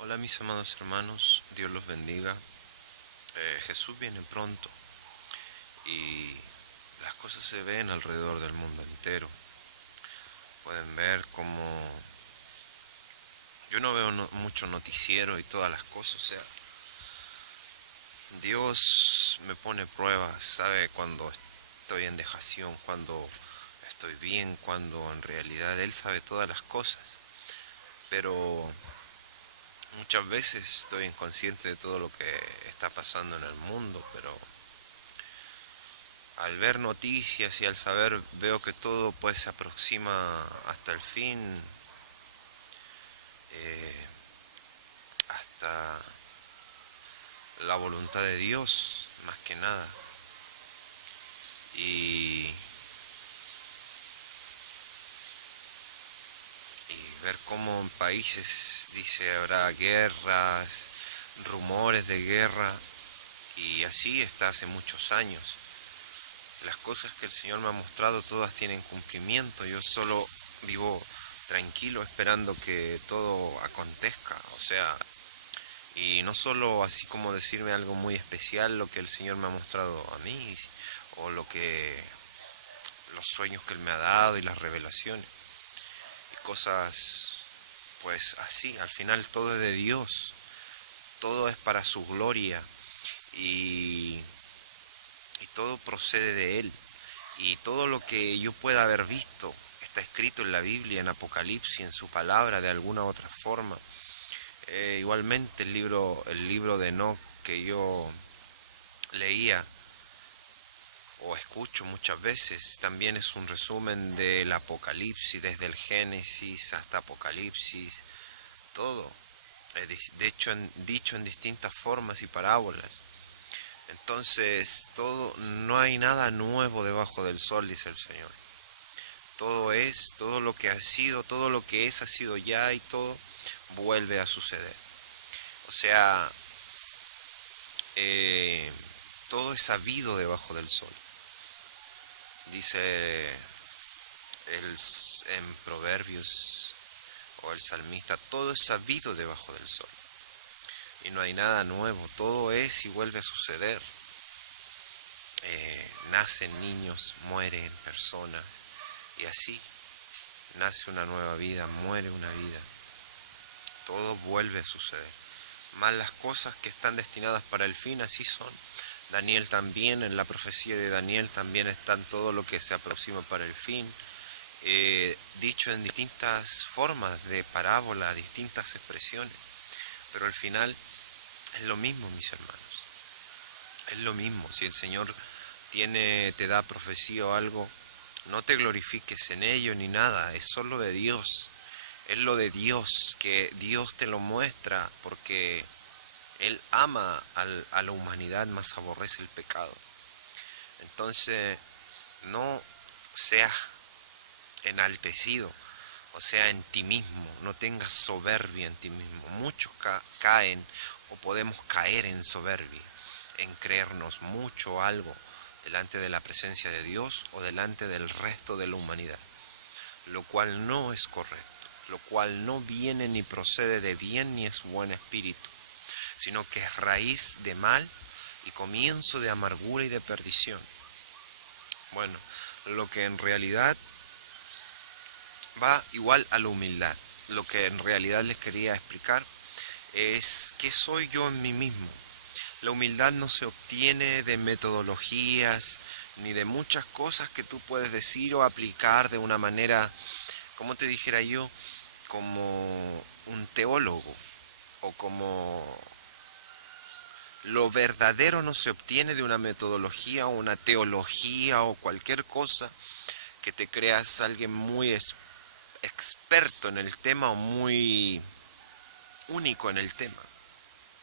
Hola mis amados hermanos, Dios los bendiga. Jesús viene pronto y las cosas se ven alrededor del mundo entero. Pueden ver como yo no veo mucho noticiero y todas las cosas. O sea, Dios me pone pruebas, sabe cuando estoy en dejación, cuando estoy bien, cuando en realidad Él sabe todas las cosas. Pero muchas veces estoy inconsciente de todo lo que está pasando en el mundo, pero al ver noticias y al saber, veo que todo pues se aproxima hasta el fin, eh, hasta la voluntad de Dios, más que nada. Y, y ver cómo en países dice habrá guerras, rumores de guerra, y así está hace muchos años. Las cosas que el Señor me ha mostrado todas tienen cumplimiento, yo solo vivo tranquilo esperando que todo acontezca, o sea, y no solo así como decirme algo muy especial lo que el Señor me ha mostrado a mí, o los sueños que Él me ha dado y las revelaciones, y cosas pues así, al final todo es de Dios, todo es para su gloria, y, y todo procede de Él. Y todo lo que yo pueda haber visto está escrito en la Biblia, en Apocalipsis, en su palabra, de alguna u otra forma. Igualmente el libro de Enoch que yo leía o escucho muchas veces, también es un resumen del Apocalipsis, desde el Génesis hasta Apocalipsis, todo. De hecho, dicho en distintas formas y parábolas. Entonces, no hay nada nuevo debajo del sol, dice el Señor. Todo lo que ha sido, todo lo que es ha sido ya y todo vuelve a suceder. O sea, eh, todo es sabido debajo del sol. Dice en Proverbios o el salmista, todo es sabido debajo del sol. Y no hay nada nuevo, todo es y vuelve a suceder. Nacen niños, mueren personas y así nace una nueva vida, muere una vida. Todo vuelve a suceder. Más las cosas que están destinadas para el fin, así son. Daniel también, en la profecía de Daniel también están todo lo que se aproxima para el fin, dicho en distintas formas de parábola, distintas expresiones, pero al final es lo mismo, mis hermanos, es lo mismo. Si el Señor te da profecía o algo, no te glorifiques en ello ni nada, es solo de Dios, es lo de Dios, que Dios te lo muestra porque Él ama a la humanidad, más aborrece el pecado. Entonces, no seas enaltecido, o sea, en ti mismo, no tengas soberbia en ti mismo. Muchos caen o podemos caer en soberbia, en creernos mucho o algo delante de la presencia de Dios o delante del resto de la humanidad, lo cual no es correcto, lo cual no viene ni procede de bien ni es buen espíritu, sino que es raíz de mal y comienzo de amargura y de perdición. Bueno, lo que en realidad va igual a la humildad. Lo que en realidad les quería explicar es qué soy yo en mí mismo. La humildad no se obtiene de metodologías ni de muchas cosas que tú puedes decir o aplicar de una manera, como te dijera yo, como un teólogo o como lo verdadero no se obtiene de una metodología o una teología o cualquier cosa que te creas alguien muy experto en el tema o muy único en el tema.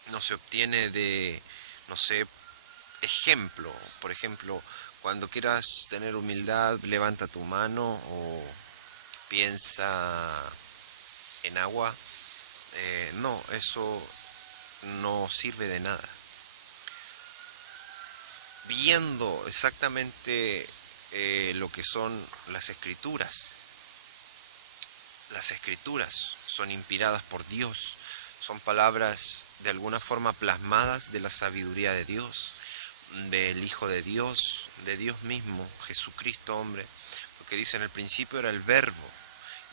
No se obtiene de, no sé, ejemplo. Por ejemplo, cuando quieras tener humildad, levanta tu mano o piensa en agua. No, eso no sirve de nada. Viendo exactamente lo que son las escrituras. Las escrituras son inspiradas por Dios, son palabras de alguna forma plasmadas de la sabiduría de Dios, del Hijo de Dios mismo, Jesucristo hombre, porque dice en el principio era el Verbo,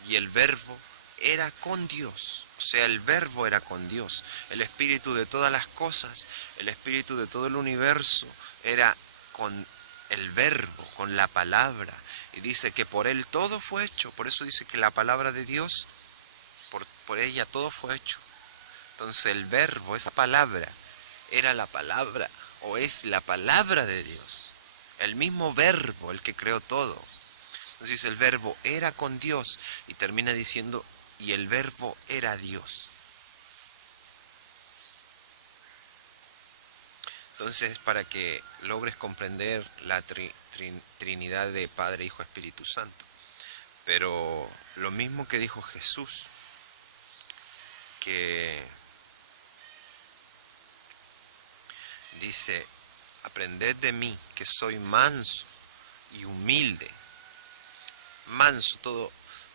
y el Verbo era con Dios, o sea, el Verbo era con Dios, el Espíritu de todas las cosas, el Espíritu de todo el universo era con el Verbo, con la palabra, y dice que por Él todo fue hecho, por eso dice que la palabra de Dios, por ella todo fue hecho. Entonces el Verbo, esa palabra, era la palabra, o es la palabra de Dios, el mismo Verbo, el que creó todo. Entonces el Verbo era con Dios y termina diciendo, y el Verbo era Dios. Entonces, para que logres comprender la Trinidad de Padre, Hijo, Espíritu Santo. Pero lo mismo que dijo Jesús, que dice, aprended de mí, que soy manso y humilde. Manso,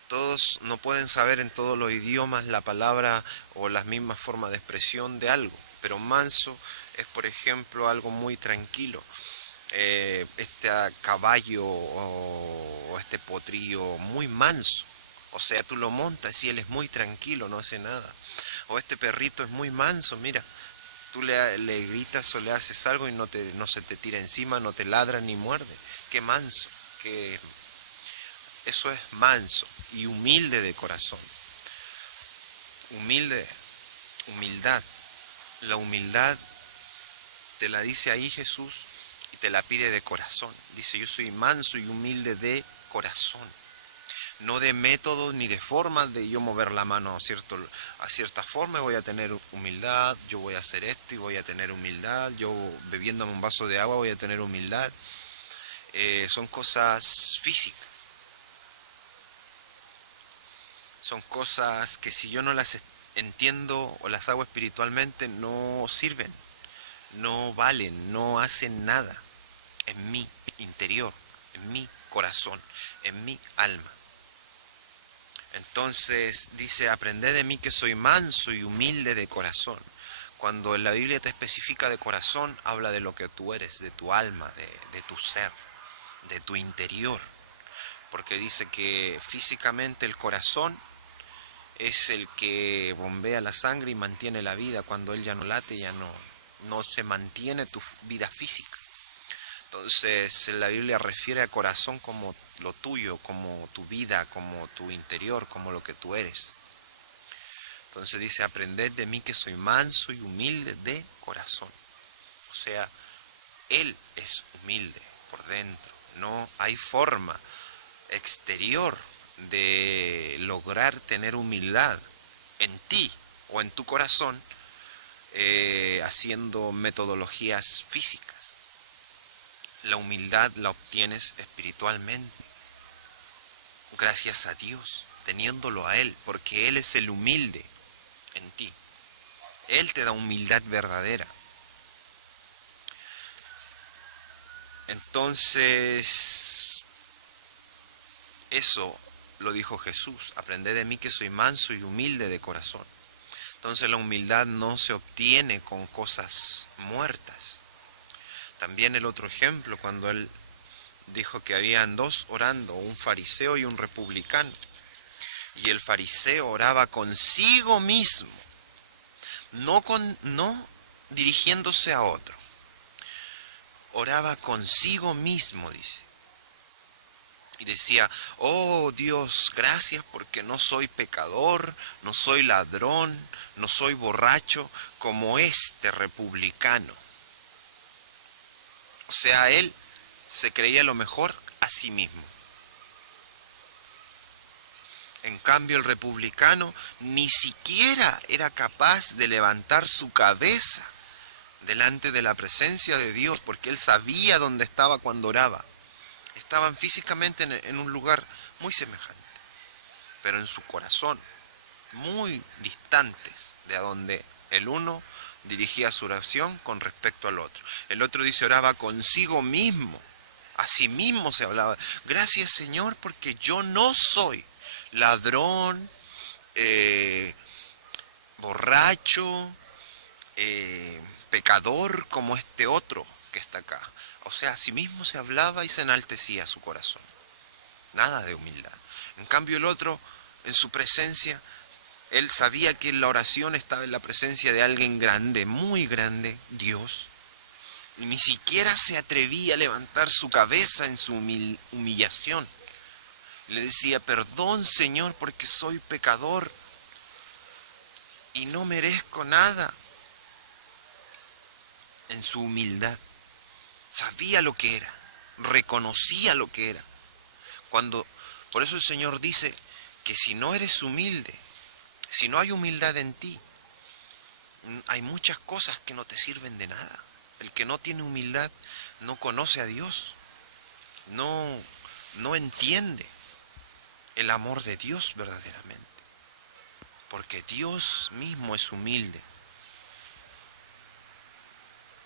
todos no pueden saber en todos los idiomas la palabra o las mismas formas de expresión de algo, pero manso es, por ejemplo, algo muy tranquilo. Este caballo o este potrillo muy manso, o sea, tú lo montas y él es muy tranquilo, no hace nada. O este perrito es muy manso, mira, tú le gritas o le haces algo y no se te tira encima, no te ladra ni muerde. Qué manso, eso es manso y humilde de corazón. Humildad. La humildad te la dice ahí Jesús y te la pide de corazón. Dice, yo soy manso y humilde de corazón. No de métodos ni de formas de yo mover la mano a cierta forma, voy a tener humildad, yo voy a hacer esto y voy a tener humildad, yo bebiéndome un vaso de agua voy a tener humildad. Son cosas físicas. Son cosas que si yo no las entiendo o las hago espiritualmente no sirven, no valen, no hacen nada en mi interior, en mi corazón, en mi alma. Entonces dice, aprended de mí que soy manso y humilde de corazón. Cuando en la Biblia te especifica de corazón, habla de lo que tú eres, de tu alma, de tu ser, de tu interior. Porque dice que físicamente el corazón es el que bombea la sangre y mantiene la vida. Cuando él ya no late, ya no se mantiene tu vida física. Entonces la Biblia refiere a corazón como lo tuyo, como tu vida, como tu interior, como lo que tú eres. Entonces dice, aprended de mí que soy manso y humilde de corazón. O sea, Él es humilde por dentro. No hay forma exterior de lograr tener humildad en ti o en tu corazón haciendo metodologías físicas. La humildad la obtienes espiritualmente, gracias a Dios, teniéndolo a Él, porque Él es el humilde en ti. Él te da humildad verdadera. Entonces, eso lo dijo Jesús, aprended de mí que soy manso y humilde de corazón. Entonces la humildad no se obtiene con cosas muertas. También el otro ejemplo, cuando él dijo que habían dos orando, un fariseo y un republicano. Y el fariseo oraba consigo mismo, no dirigiéndose a otro. Oraba consigo mismo, dice. Y decía, oh Dios, gracias porque no soy pecador, no soy ladrón, no soy borracho como este republicano. O sea, él se creía lo mejor a sí mismo. En cambio, el republicano ni siquiera era capaz de levantar su cabeza delante de la presencia de Dios, porque él sabía dónde estaba cuando oraba. Estaban físicamente en un lugar muy semejante, pero en su corazón, muy distantes de a donde el uno dirigía su oración con respecto al otro. El otro dice, oraba consigo mismo, a sí mismo se hablaba. Gracias Señor, porque yo no soy ladrón, borracho, pecador como este otro que está acá. O sea, a sí mismo se hablaba y se enaltecía su corazón. Nada de humildad. En cambio el otro, en su presencia, él sabía que en la oración estaba en la presencia de alguien grande, muy grande, Dios. Y ni siquiera se atrevía a levantar su cabeza en su humillación. Le decía, perdón Señor porque soy pecador y no merezco nada. En su humildad. Sabía lo que era, reconocía lo que era. Cuando, por eso el Señor dice que si no eres humilde, si no hay humildad en ti, hay muchas cosas que no te sirven de nada. El que no tiene humildad no conoce a Dios, no entiende el amor de Dios verdaderamente, porque Dios mismo es humilde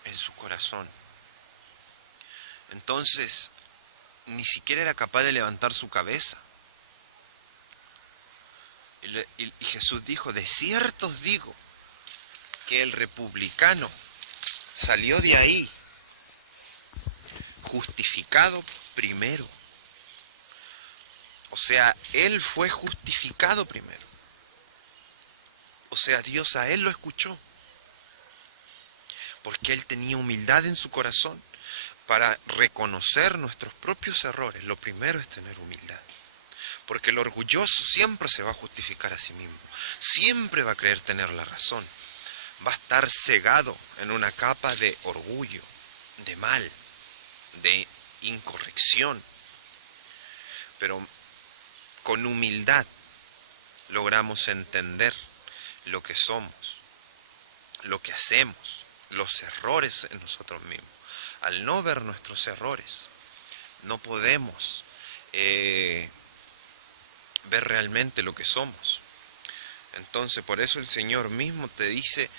en su corazón. Entonces, ni siquiera era capaz de levantar su cabeza. Y Jesús dijo, de cierto os digo, que el republicano salió de ahí justificado primero. O sea, él fue justificado primero. O sea, Dios a él lo escuchó. Porque él tenía humildad en su corazón para reconocer nuestros propios errores. Lo primero es tener humildad. Porque el orgulloso siempre se va a justificar a sí mismo. Siempre va a creer tener la razón. Va a estar cegado en una capa de orgullo, de mal, de incorrección. Pero con humildad logramos entender lo que somos, lo que hacemos, los errores en nosotros mismos. Al no ver nuestros errores, no podemos ver realmente lo que somos. Entonces, por eso el Señor mismo te dice,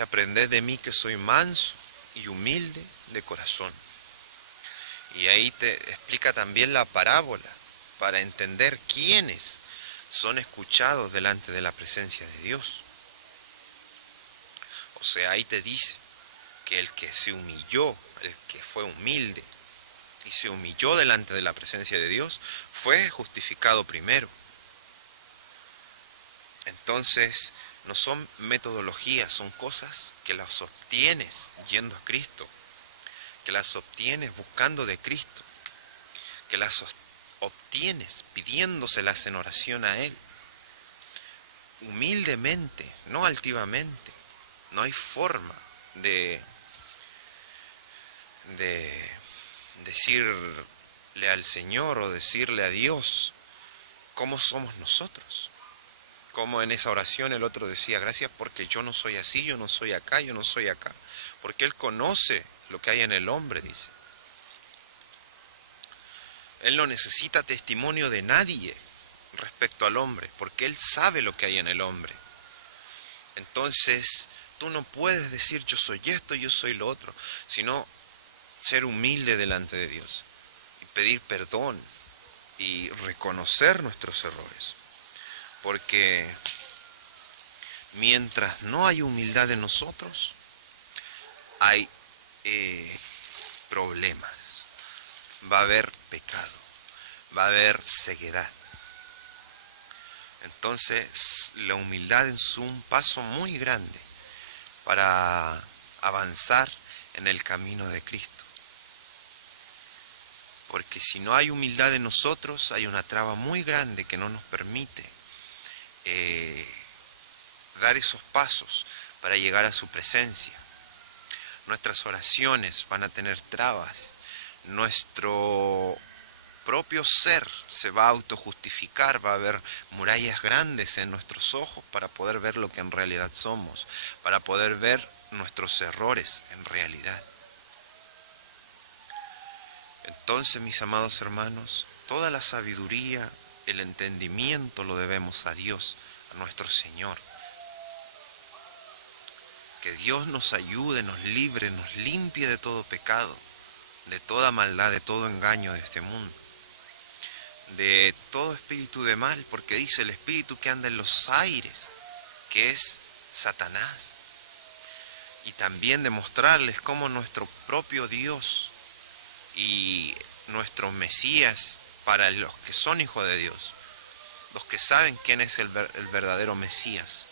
aprended de mí que soy manso y humilde de corazón. Y ahí te explica también la parábola para entender quiénes son escuchados delante de la presencia de Dios. O sea, ahí te dice que el que se humilló, el que fue humilde y se humilló delante de la presencia de Dios, fue justificado primero. Entonces, no son metodologías, son cosas que las obtienes yendo a Cristo, que las obtienes buscando de Cristo, que las obtienes pidiéndoselas en oración a Él, humildemente, no altivamente. No hay forma de decirle al Señor o decirle a Dios cómo somos nosotros. Como en esa oración el otro decía, gracias porque yo no soy así, yo no soy acá, yo no soy acá. Porque Él conoce lo que hay en el hombre, dice. Él no necesita testimonio de nadie respecto al hombre, porque Él sabe lo que hay en el hombre. Entonces, tú no puedes decir yo soy esto, yo soy lo otro, sino ser humilde delante de Dios y pedir perdón y reconocer nuestros errores. Porque mientras no hay humildad en nosotros, hay problemas, va a haber pecado, va a haber ceguedad. Entonces, la humildad es un paso muy grande para avanzar en el camino de Cristo. Porque si no hay humildad en nosotros, hay una traba muy grande que no nos permite dar esos pasos para llegar a su presencia. Nuestras oraciones van a tener trabas. Nuestro propio ser se va a autojustificar, va a haber murallas grandes en nuestros ojos para poder ver lo que en realidad somos, para poder ver nuestros errores en realidad. Entonces, mis amados hermanos, toda la sabiduría, el entendimiento lo debemos a Dios, a nuestro Señor. Que Dios nos ayude, nos libre, nos limpie de todo pecado, de toda maldad, de todo engaño de este mundo, de todo espíritu de mal, porque dice el espíritu que anda en los aires, que es Satanás. Y también demostrarles cómo nuestro propio Dios y nuestro Mesías, para los que son hijos de Dios, los que saben quién es el verdadero Mesías,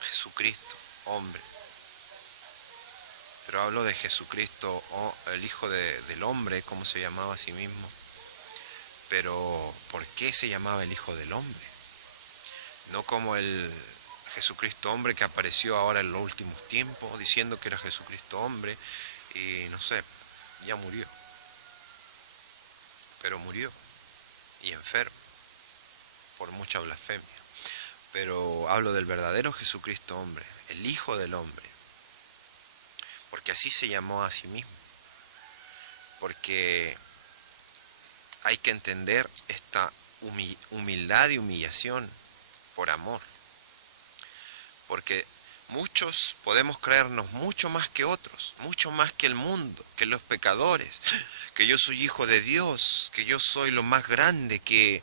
Jesucristo, hombre. Pero hablo de Jesucristo, el Hijo del Hombre, como se llamaba a sí mismo. Pero, ¿por qué se llamaba el Hijo del Hombre? No como el Jesucristo hombre que apareció ahora en los últimos tiempos, diciendo que era Jesucristo hombre, y no sé, ya murió. Pero murió, y enfermo, por mucha blasfemia. Pero hablo del verdadero Jesucristo hombre, el Hijo del Hombre, porque así se llamó a sí mismo. Porque hay que entender esta humildad y humillación por amor. Porque muchos podemos creernos mucho más que otros, mucho más que el mundo, que los pecadores, que yo soy hijo de Dios, que yo soy lo más grande, que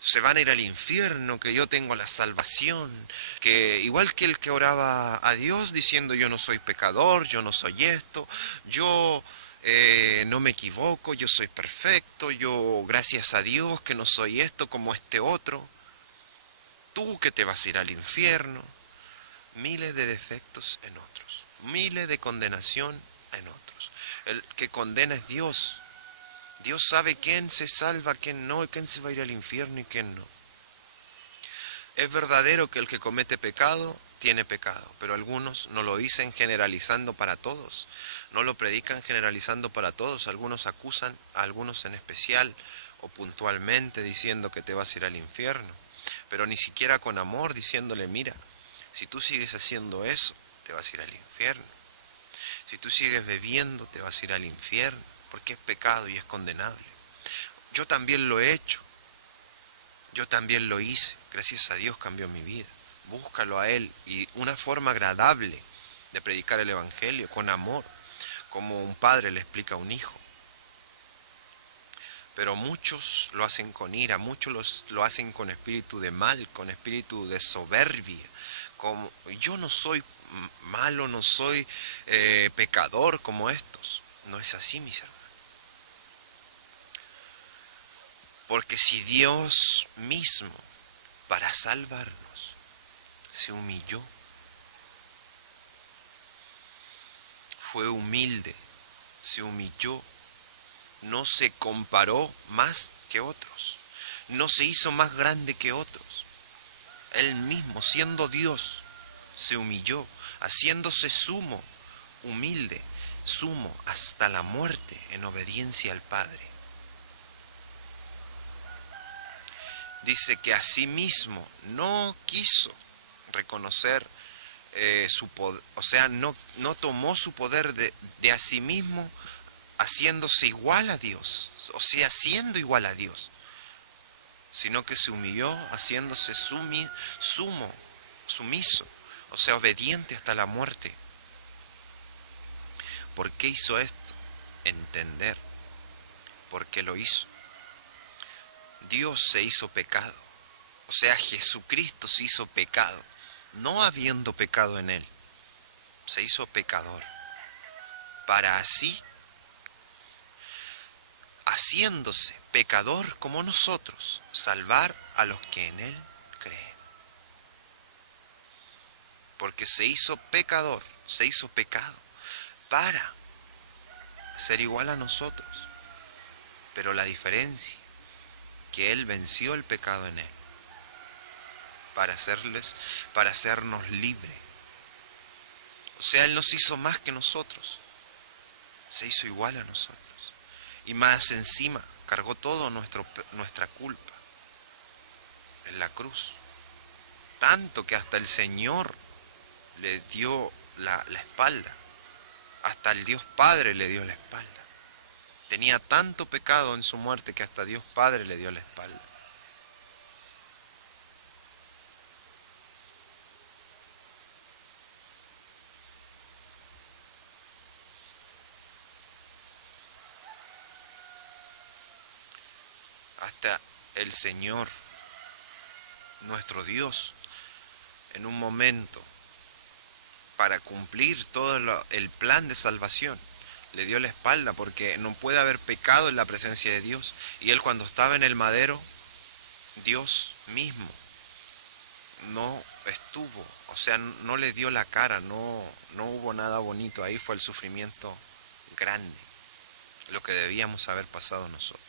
se van a ir al infierno, que yo tengo la salvación, que igual que el que oraba a Dios diciendo yo no soy pecador, yo no soy esto, yo no me equivoco, yo soy perfecto, yo gracias a Dios que no soy esto como este otro, tú que te vas a ir al infierno. Miles de defectos en otros, miles de condenación en otros. El que condena es Dios. Dios sabe quién se salva, quién no, y quién se va a ir al infierno y quién no. Es verdadero que el que comete pecado tiene pecado, pero algunos no lo dicen generalizando para todos, no lo predican generalizando para todos, algunos acusan a algunos en especial o puntualmente diciendo que te vas a ir al infierno, pero ni siquiera con amor diciéndole, mira, si tú sigues haciendo eso, te vas a ir al infierno. Si tú sigues bebiendo, te vas a ir al infierno, porque es pecado y es condenable. Yo también lo he hecho. Yo también lo hice. Gracias a Dios cambió mi vida. Búscalo a Él. Y una forma agradable de predicar el Evangelio, con amor, como un padre le explica a un hijo. Pero muchos lo hacen con ira, muchos lo hacen con espíritu de mal, con espíritu de soberbia. Como, yo no soy malo, no soy pecador como estos. No es así, mis hermanos. Porque si Dios mismo, para salvarnos, se humilló, fue humilde, se humilló, no se comparó más que otros, no se hizo más grande que otros. Él mismo, siendo Dios, se humilló, haciéndose sumo, humilde, sumo hasta la muerte en obediencia al Padre. Dice que asimismo no quiso reconocer su poder, o sea, no tomó su poder de a sí mismo haciéndose igual a Dios, o sea, siendo igual a Dios, sino que se humilló haciéndose sumiso, o sea, obediente hasta la muerte. ¿Por qué hizo esto? Entender por qué lo hizo. Dios se hizo pecado, o sea, Jesucristo se hizo pecado, no habiendo pecado en él, se hizo pecador, para así, haciéndose pecador como nosotros, salvar a los que en él creen. Porque se hizo pecador, se hizo pecado, para ser igual a nosotros. Pero la diferencia, que él venció el pecado en él, para hacernos libres. O sea, él nos hizo más que nosotros, se hizo igual a nosotros. Y más encima, cargó todo nuestra culpa en la cruz. Tanto que hasta el Señor le dio la espalda. Hasta el Dios Padre le dio la espalda. Tenía tanto pecado en su muerte que hasta Dios Padre le dio la espalda. Hasta el Señor, nuestro Dios, en un momento para cumplir todo el plan de salvación. Le dio la espalda porque no puede haber pecado en la presencia de Dios. Y él cuando estaba en el madero, Dios mismo no estuvo, o sea, no le dio la cara, no hubo nada bonito. Ahí fue el sufrimiento grande, lo que debíamos haber pasado nosotros.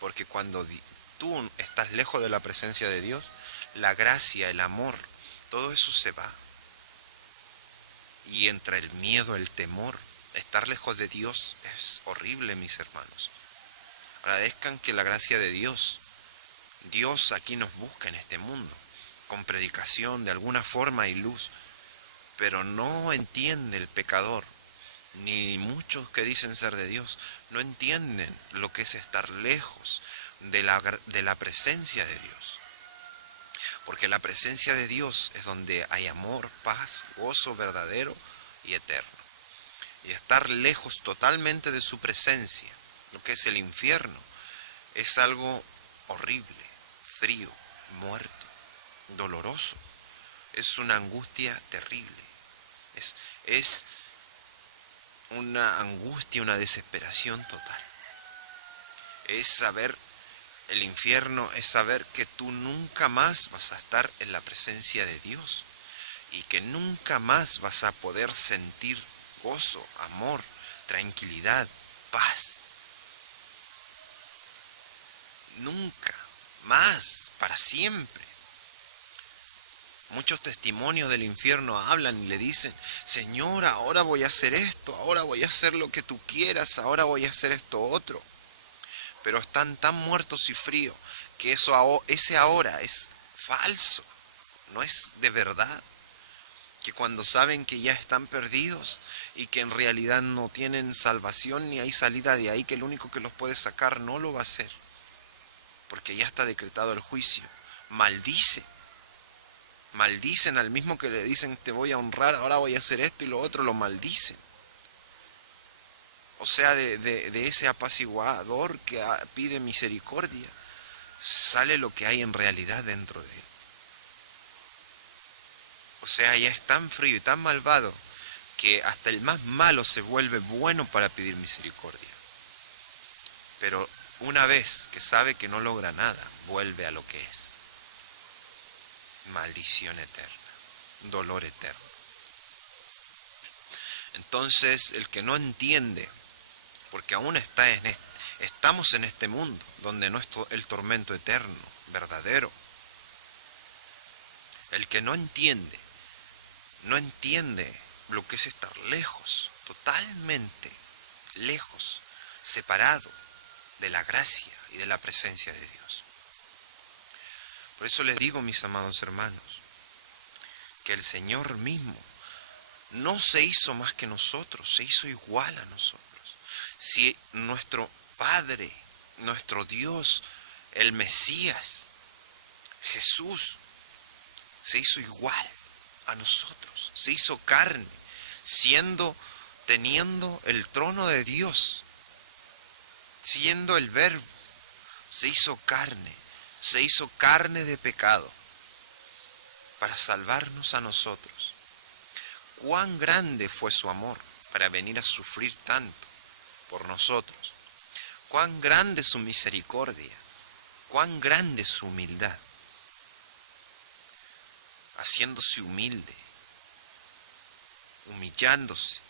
Porque cuando tú estás lejos de la presencia de Dios, la gracia, el amor, todo eso se va. Y entra el miedo, el temor. Estar lejos de Dios es horrible, mis hermanos. Agradezcan que la gracia de Dios aquí nos busca en este mundo, con predicación, de alguna forma y luz, pero no entiende el pecador, ni muchos que dicen ser de Dios, no entienden lo que es estar lejos de la presencia de Dios. Porque la presencia de Dios es donde hay amor, paz, gozo verdadero y eterno. Y estar lejos totalmente de su presencia, lo que es el infierno, es algo horrible, frío, muerto, doloroso. Es una angustia terrible. Es una angustia, una desesperación total. Es saber, el infierno es saber que tú nunca más vas a estar en la presencia de Dios y que nunca más vas a poder sentir gozo, amor, tranquilidad, paz. Nunca más, para siempre. Muchos testimonios del infierno hablan y le dicen: Señor, ahora voy a hacer esto, ahora voy a hacer lo que tú quieras, ahora voy a hacer esto otro. Pero están tan muertos y fríos que ese ahora es falso, no es de verdad. Que cuando saben que ya están perdidos y que en realidad no tienen salvación ni hay salida de ahí, que el único que los puede sacar no lo va a hacer, porque ya está decretado el juicio. Maldicen al mismo que le dicen: te voy a honrar, ahora voy a hacer esto y lo otro, lo maldicen. O sea, de ese apaciguador que pide misericordia, sale lo que hay en realidad dentro de él. O sea, ya es tan frío y tan malvado que hasta el más malo se vuelve bueno para pedir misericordia. Pero una vez que sabe que no logra nada, vuelve a lo que es. Maldición eterna, dolor eterno. Entonces, el que no entiende, porque aún estamos en este mundo, donde no es el tormento eterno, verdadero. El que no entiende lo que es estar lejos, totalmente lejos, separado de la gracia y de la presencia de Dios. Por eso les digo, mis amados hermanos, que el Señor mismo no se hizo más que nosotros, se hizo igual a nosotros. Si nuestro Padre, nuestro Dios, el Mesías, Jesús, se hizo igual a nosotros, se hizo carne, teniendo el trono de Dios, siendo el Verbo, se hizo carne de pecado para salvarnos a nosotros. Cuán grande fue su amor para venir a sufrir tanto por nosotros. Cuán grande su misericordia, cuán grande su humildad, haciéndose humilde, humillándose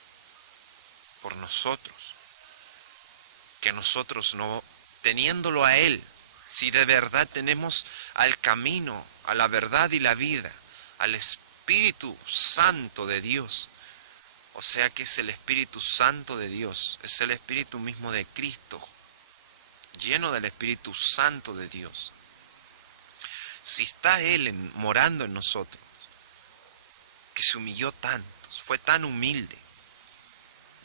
por nosotros, que nosotros no, teniéndolo a Él, si de verdad tenemos al camino, a la verdad y la vida, al Espíritu Santo de Dios, o sea que es el Espíritu Santo de Dios, es el Espíritu mismo de Cristo, lleno del Espíritu Santo de Dios. Si está Él morando en nosotros, que se humilló tanto, fue tan humilde,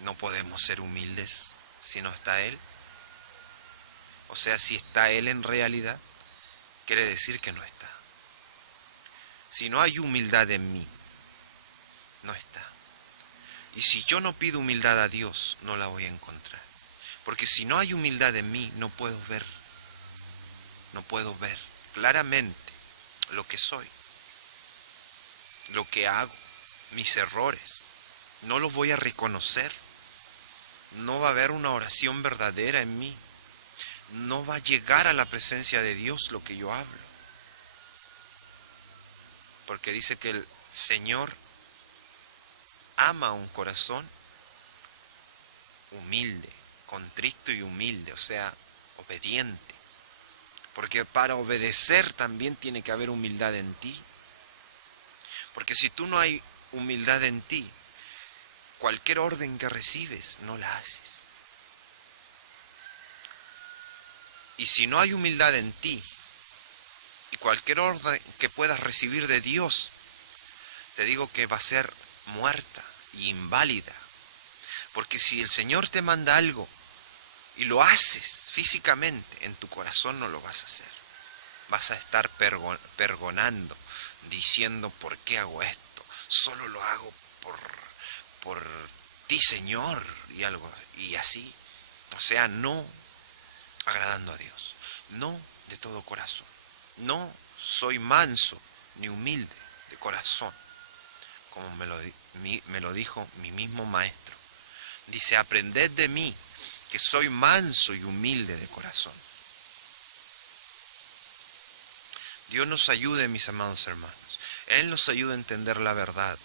no podemos ser humildes si no está Él. O sea, si está Él en realidad, quiere decir que no está. Si no hay humildad en mí, no está. Y si yo no pido humildad a Dios, no la voy a encontrar. Porque si no hay humildad en mí, no puedo ver claramente lo que soy, lo que hago, mis errores, no los voy a reconocer, no va a haber una oración verdadera en mí, no va a llegar a la presencia de Dios lo que yo hablo. Porque dice que el Señor ama un corazón humilde, contrito y humilde, o sea, obediente. Porque para obedecer también tiene que haber humildad en ti. Porque si tú no hay humildad en ti, cualquier orden que recibes no la haces. Y si no hay humildad en ti, y cualquier orden que puedas recibir de Dios, te digo que va a ser muerta y inválida. Porque si el Señor te manda algo y lo haces físicamente, en tu corazón no lo vas a hacer. Vas a estar pergonando, diciendo, ¿por qué hago esto? Solo lo hago por ti, Señor, y así. O sea, no agradando a Dios, no de todo corazón. No soy manso ni humilde de corazón, como me lo dijo mi mismo maestro. Dice, aprended de mí, que soy manso y humilde de corazón. Dios nos ayude, mis amados hermanos. Él nos ayuda a entender la verdad,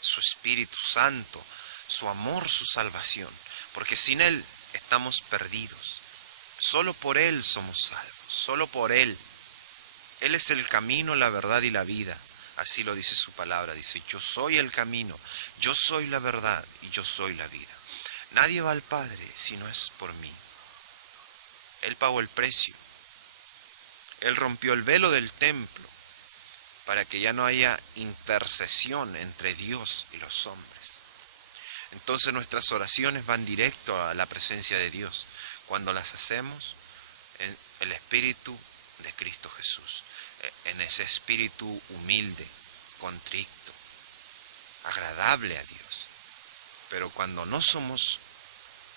su Espíritu Santo, su amor, su salvación. Porque sin Él estamos perdidos. Solo por Él somos salvos, solo por Él. Él es el camino, la verdad y la vida. Así lo dice su palabra. Dice, yo soy el camino, yo soy la verdad y yo soy la vida. Nadie va al Padre si no es por mí. Él pagó el precio. Él rompió el velo del templo para que ya no haya intercesión entre Dios y los hombres. Entonces nuestras oraciones van directo a la presencia de Dios cuando las hacemos en el Espíritu de Cristo Jesús, en ese espíritu humilde, contrito, agradable a Dios. Pero cuando no somos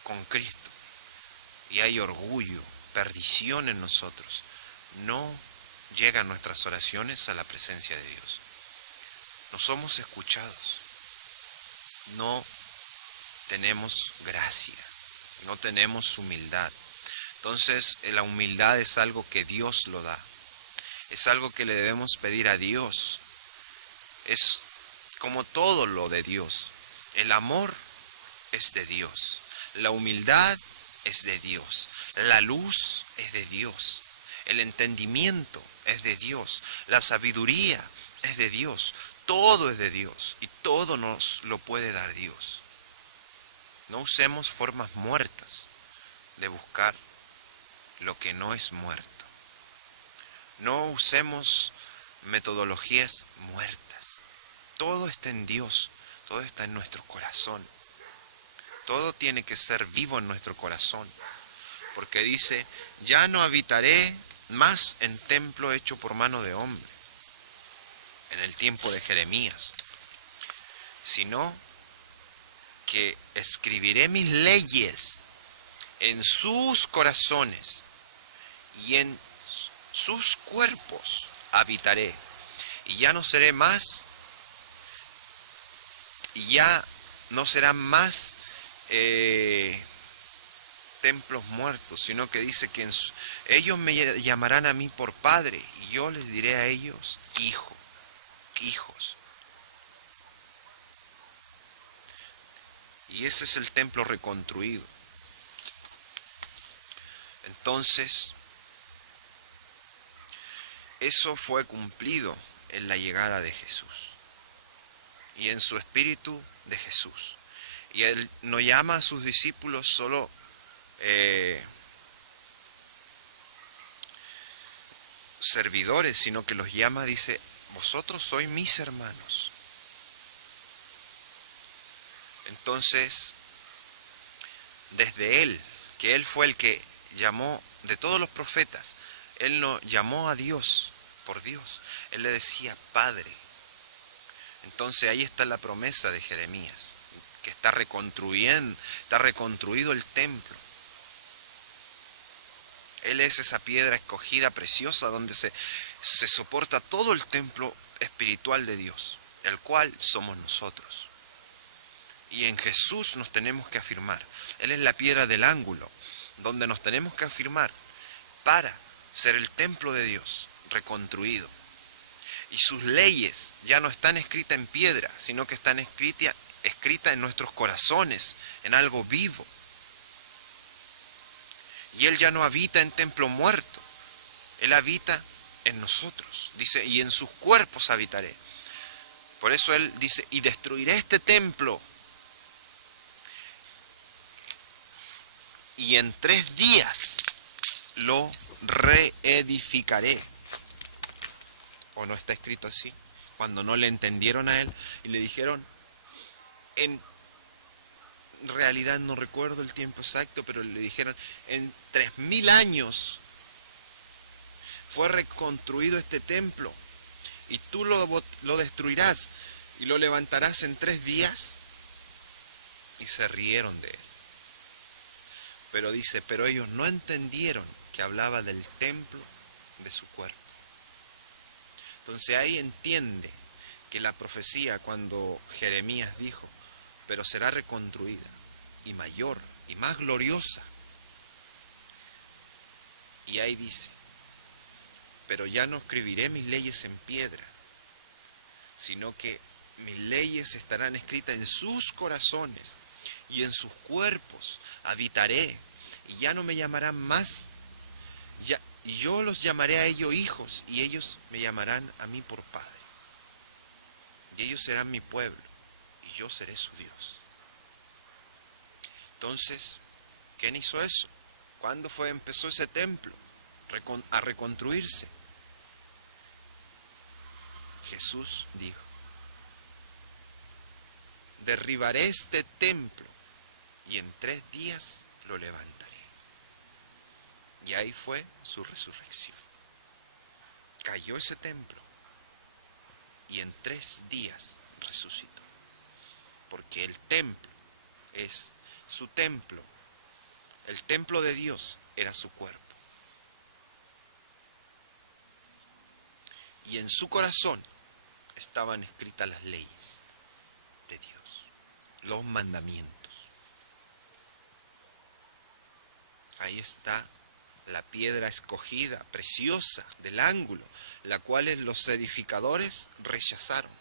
con Cristo y hay orgullo, perdición en nosotros, no llegan nuestras oraciones a la presencia de Dios. No somos escuchados, no tenemos gracia, no tenemos humildad. Entonces la humildad es algo que Dios lo da, es algo que le debemos pedir a Dios. Es como todo lo de Dios. El amor es de Dios, la humildad es de Dios, la luz es de Dios, el entendimiento es de Dios, la sabiduría es de Dios, todo es de Dios y todo nos lo puede dar Dios. No usemos formas muertas de buscar lo que no es muerto. No usemos metodologías muertas. Todo está en Dios, todo está en nuestro corazón. Todo tiene que ser vivo en nuestro corazón. Porque dice, ya no habitaré más en templo hecho por mano de hombre, en el tiempo de Jeremías, sino que escribiré mis leyes en sus corazones y en sus cuerpos habitaré. Y ya no seré más, y ya no serán más templos muertos, sino que dice que ellos me llamarán a mí por padre y yo les diré a ellos hijos. Y ese es el templo reconstruido. Entonces, eso fue cumplido en la llegada de Jesús y en su espíritu de Jesús. Y Él no llama a sus discípulos solo servidores, sino que los llama, dice, vosotros sois mis hermanos. Entonces, desde Él, que Él fue el que llamó de todos los profetas, Él no llamó a Dios por Dios, Él le decía Padre. Entonces ahí está la promesa de Jeremías, que está reconstruido el templo. Él es esa piedra escogida, preciosa, donde se soporta todo el templo espiritual de Dios. el cual somos nosotros. Y en Jesús nos tenemos que afirmar. Él es la piedra del ángulo, donde nos tenemos que afirmar para ser el templo de Dios reconstruido. Y sus leyes ya no están escritas en piedra, sino que están escritas en nuestros corazones, en algo vivo. Y Él ya no habita en templo muerto, Él habita en nosotros. Dice, y en sus cuerpos habitaré. Por eso Él dice, y destruiré este templo. Y en 3 días lo reedificaré. ¿O no está escrito así? Cuando no le entendieron a Él y le dijeron, en realidad no recuerdo el tiempo exacto, pero le dijeron, en 3000 años fue reconstruido este templo y tú lo destruirás y lo levantarás en 3 días. Y se rieron de Él. Pero dice, pero ellos no entendieron que hablaba del templo de su cuerpo. Entonces ahí entiende que la profecía, cuando Jeremías dijo, pero será reconstruida y mayor y más gloriosa. Y ahí dice, pero ya no escribiré mis leyes en piedra, sino que mis leyes estarán escritas en sus corazones y en sus cuerpos habitaré, y ya no me llamarán más, y yo los llamaré a ellos hijos, y ellos me llamarán a mí por Padre. Y ellos serán mi pueblo, y yo seré su Dios. Entonces, ¿quién hizo eso? ¿Cuándo empezó ese templo a reconstruirse? Jesús dijo, derribaré este templo y en 3 días lo levantaré. Y ahí fue su resurrección. Cayó ese templo y en 3 días resucitó. Porque el templo es su templo. El templo de Dios era su cuerpo. Y en su corazón estaban escritas las leyes de Dios, los mandamientos. Ahí está la piedra escogida, preciosa, del ángulo, la cual los edificadores rechazaron.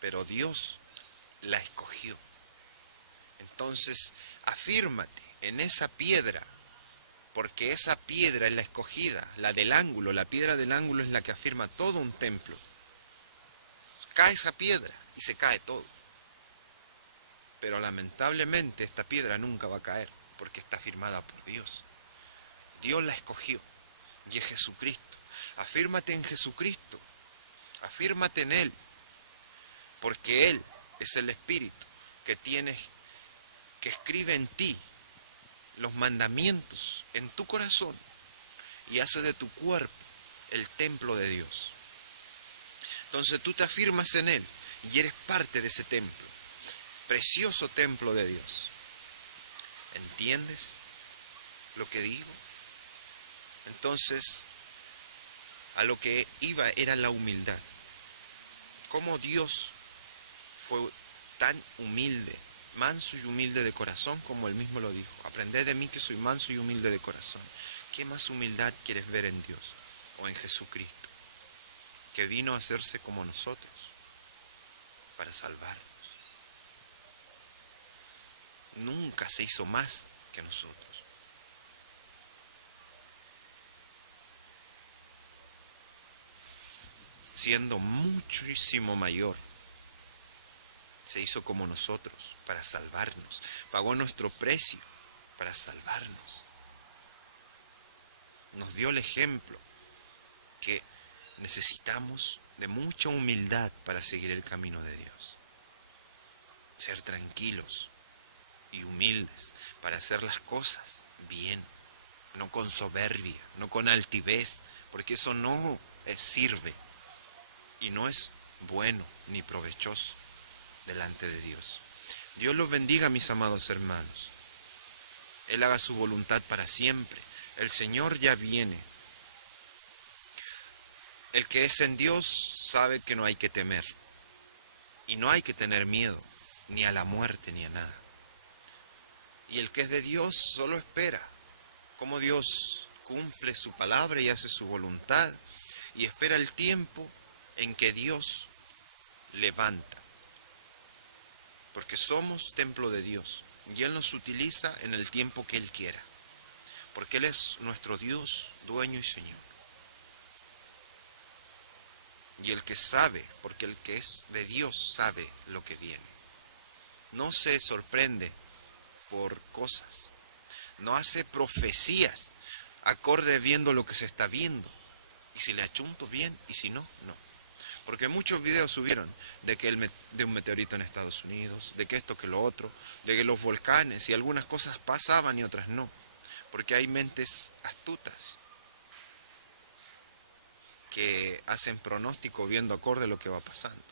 Pero Dios la escogió. Entonces, afírmate en esa piedra, porque esa piedra es la escogida, la del ángulo. La piedra del ángulo es la que afirma todo un templo. Cae esa piedra y se cae todo. Pero lamentablemente esta piedra nunca va a caer, porque está firmada por Dios. Dios la escogió y es Jesucristo. Afírmate en Jesucristo, afírmate en Él, porque Él es el Espíritu que escribe en ti los mandamientos en tu corazón y hace de tu cuerpo el templo de Dios. Entonces tú te afirmas en Él y eres parte de ese templo, precioso templo de Dios. ¿Entiendes lo que digo? Entonces, a lo que iba era la humildad. Cómo Dios fue tan humilde, manso y humilde de corazón, como Él mismo lo dijo. Aprended de mí que soy manso y humilde de corazón. ¿Qué más humildad quieres ver en Dios o en Jesucristo? Que vino a hacerse como nosotros para salvarnos. Nunca se hizo más que nosotros. Siendo muchísimo mayor, se hizo como nosotros para salvarnos. Pagó nuestro precio para salvarnos. Nos dio el ejemplo que necesitamos de mucha humildad para seguir el camino de Dios. Ser tranquilos y humildes para hacer las cosas bien, no con soberbia, no con altivez, porque eso no sirve y no es bueno ni provechoso delante de Dios. Dios los bendiga, mis amados hermanos. Él haga su voluntad para siempre. El Señor ya viene. El que es en Dios sabe que no hay que temer. Y no hay que tener miedo, ni a la muerte, ni a nada. Y el que es de Dios solo espera cómo Dios cumple su palabra y hace su voluntad. Y espera el tiempo en que Dios levanta. Porque somos templo de Dios. Y Él nos utiliza en el tiempo que Él quiera. Porque Él es nuestro Dios, dueño y Señor. Y el que sabe, porque el que es de Dios sabe lo que viene. No se sorprende por cosas. No hace profecías acorde viendo lo que se está viendo. Y si le achunto bien, y si no, no. Porque muchos videos subieron de un meteorito en Estados Unidos, de que esto, que lo otro, de que los volcanes y algunas cosas pasaban y otras no. Porque hay mentes astutas que hacen pronóstico viendo acorde a lo que va pasando.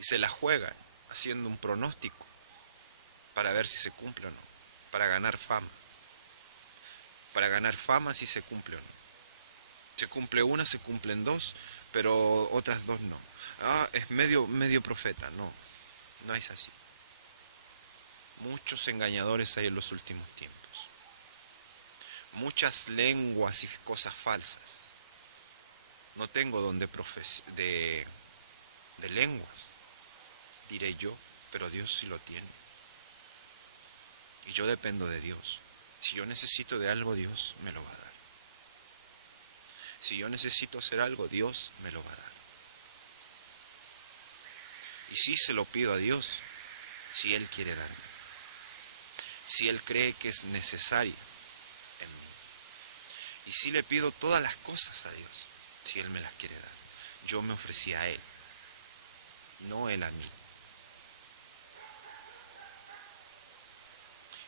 Y se la juegan haciendo un pronóstico para ver si se cumple o no, para ganar fama. Para ganar fama si se cumple o no. Se cumple una, se cumplen dos, pero otras dos no. Ah, es medio profeta, no, no es así. Muchos engañadores hay en los últimos tiempos. Muchas lenguas y cosas falsas. No tengo don de lenguas, diré yo, pero Dios sí lo tiene. Y yo dependo de Dios. Si yo necesito de algo, Dios me lo va a dar. Si yo necesito hacer algo, Dios me lo va a dar. Y sí se lo pido a Dios, si Él quiere darme. Si Él cree que es necesario en mí. Y sí le pido todas las cosas a Dios, si Él me las quiere dar. Yo me ofrecí a Él, no Él a mí.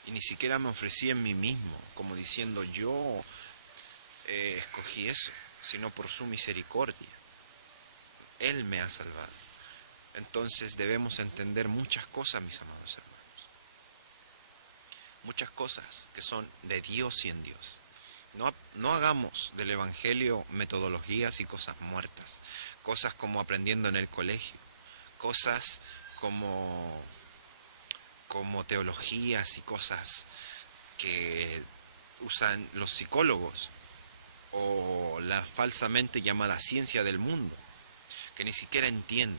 Y ni siquiera me ofrecí en mí mismo, como diciendo yo escogí eso, sino por su misericordia. Él me ha salvado. Entonces debemos entender muchas cosas, mis amados hermanos. Muchas cosas que son de Dios y en Dios. No hagamos del Evangelio metodologías y cosas muertas. Cosas como aprendiendo en el colegio. Cosas como teologías y cosas que usan los psicólogos o la falsamente llamada ciencia del mundo, que ni siquiera entienden.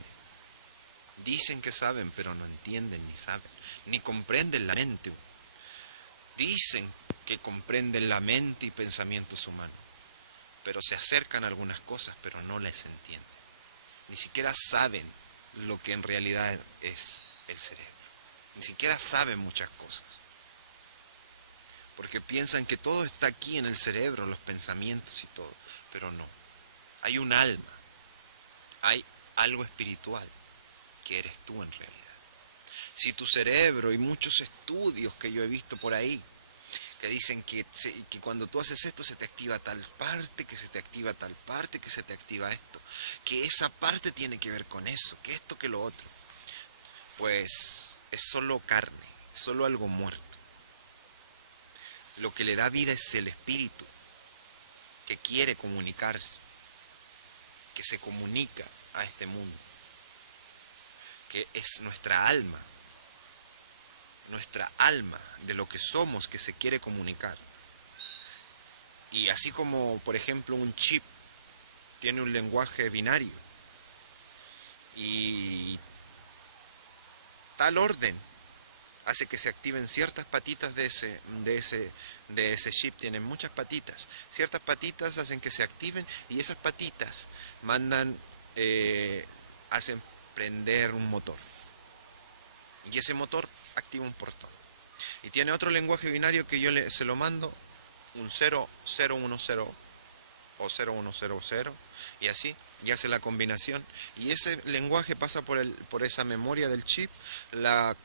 Dicen que saben, pero no entienden ni saben, ni comprenden la mente. Dicen que comprenden la mente y pensamientos humanos, pero se acercan a algunas cosas, pero no les entienden. Ni siquiera saben lo que en realidad es el cerebro. Ni siquiera saben muchas cosas. Porque piensan que todo está aquí en el cerebro, los pensamientos y todo, pero no. Hay un alma, hay algo espiritual que eres tú en realidad. Si tu cerebro y muchos estudios que yo he visto por ahí, que dicen que cuando tú haces esto se te activa tal parte, que se te activa tal parte, que se te activa esto, que esa parte tiene que ver con eso, que esto, que lo otro, pues es solo carne, es solo algo muerto. Lo que le da vida es el espíritu, que quiere comunicarse, que se comunica a este mundo, que es nuestra alma de lo que somos, que se quiere comunicar. Y así como, por ejemplo, un chip tiene un lenguaje binario y tal orden hace que se activen ciertas patitas de ese chip, tienen muchas patitas. Ciertas patitas hacen que se activen y esas patitas hacen prender un motor. Y ese motor activa un portón. Y tiene otro lenguaje binario que yo se lo mando, un 0010 o 0100, y así, y hace la combinación. Y ese lenguaje pasa por esa memoria del chip, la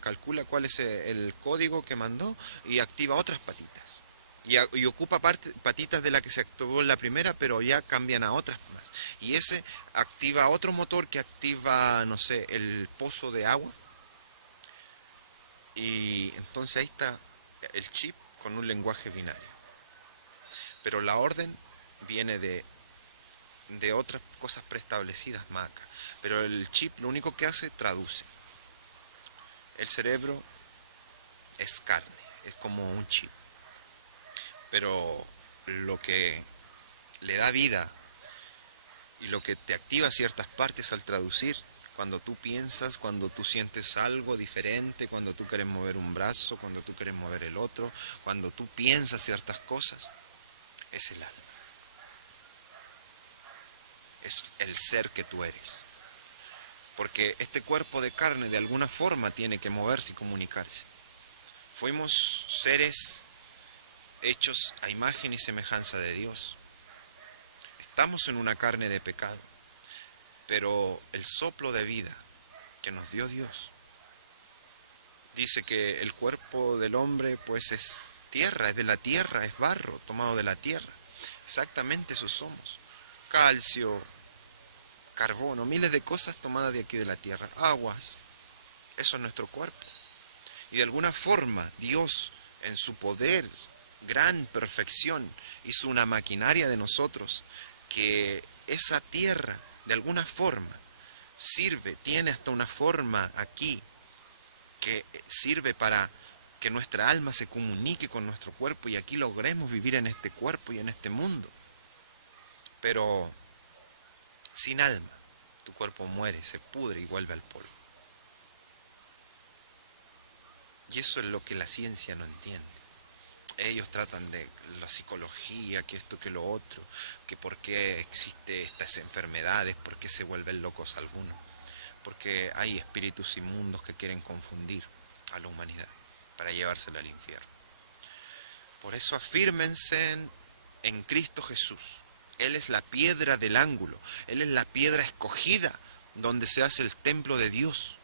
calcula cuál es el código que mandó y activa otras patitas. Y ocupa patitas de la que se activó en la primera, pero ya cambian a otras más. Y ese activa otro motor que activa, no sé, el pozo de agua. Y entonces ahí está el chip con un lenguaje binario. Pero la orden viene de de otras cosas preestablecidas más acá. Pero el chip lo único que hace, traduce. El cerebro es carne, es como un chip. Pero lo que le da vida y lo que te activa ciertas partes al traducir, cuando tú piensas, cuando tú sientes algo diferente, cuando tú quieres mover un brazo, cuando tú quieres mover el otro, cuando tú piensas ciertas cosas, es el alma. Es el ser que tú eres. Porque este cuerpo de carne de alguna forma tiene que moverse y comunicarse. Fuimos seres hechos a imagen y semejanza de Dios. Estamos en una carne de pecado, pero el soplo de vida que nos dio Dios dice que el cuerpo del hombre pues es tierra, es de la tierra, es barro tomado de la tierra. Exactamente eso somos. Calcio, carbono, miles de cosas tomadas de aquí de la tierra. Aguas, eso es nuestro cuerpo. Y de alguna forma Dios en su poder, gran perfección, hizo una maquinaria de nosotros que esa tierra de alguna forma sirve, tiene hasta una forma aquí que sirve para que nuestra alma se comunique con nuestro cuerpo y aquí logremos vivir en este cuerpo y en este mundo. Pero sin alma, tu cuerpo muere, se pudre y vuelve al polvo. Y eso es lo que la ciencia no entiende. Ellos tratan de la psicología, que esto, que lo otro, que por qué existen estas enfermedades, por qué se vuelven locos algunos. Porque hay espíritus inmundos que quieren confundir a la humanidad para llevársela al infierno. Por eso afírmense en Cristo Jesús. Él es la piedra del ángulo, Él es la piedra escogida donde se hace el templo de Dios,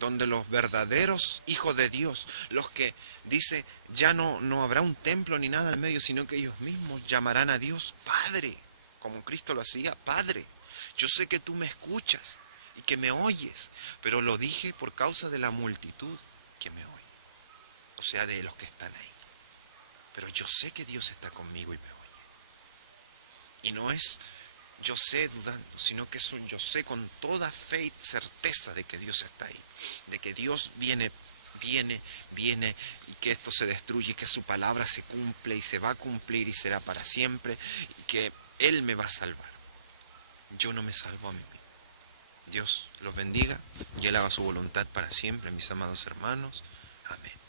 donde los verdaderos hijos de Dios, los que dice ya no habrá un templo ni nada al medio, sino que ellos mismos llamarán a Dios Padre, como Cristo lo hacía, Padre. Yo sé que tú me escuchas y que me oyes, pero lo dije por causa de la multitud que me oye, o sea, de los que están ahí. Pero yo sé que Dios está conmigo y me oye. Y no es yo sé dudando, sino que es un yo sé con toda fe y certeza de que Dios está ahí, de que Dios viene y que esto se destruye y que su palabra se cumple y se va a cumplir y será para siempre y que Él me va a salvar. Yo no me salvo a mí mismo. Dios los bendiga y Él haga su voluntad para siempre, mis amados hermanos. Amén.